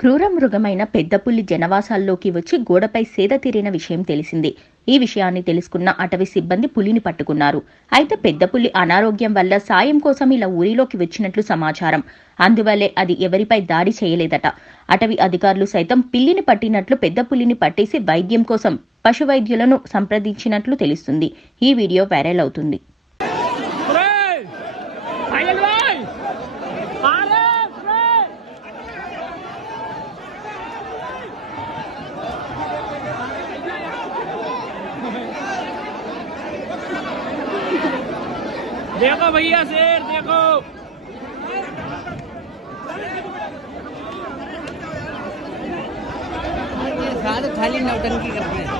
క్రూర మృగమైన పెద్ద పులి జనవాసాల్లోకి వచ్చి గోడపై సేద తీరిన విషయం తెలిసిందే. ఈ విషయాన్ని తెలుసుకున్న అటవీ సిబ్బంది పులిని పట్టుకున్నారు. అయితే పెద్ద పులి అనారోగ్యం వల్ల సాయం కోసం ఇలా ఊరిలోకి వచ్చినట్లు సమాచారం. అందువల్లే అది ఎవరిపై దాడి చేయలేదట. అటవీ అధికారులు సైతం పిల్లిని పట్టినట్లు పెద్ద పులిని పట్టేసి వైద్యం కోసం పశు వైద్యులను సంప్రదించినట్లు తెలుస్తుంది. ఈ వీడియో వైరల్ అవుతుంది. देखो भैया शेर देखो सारे खाली नौटंकी करते हैं।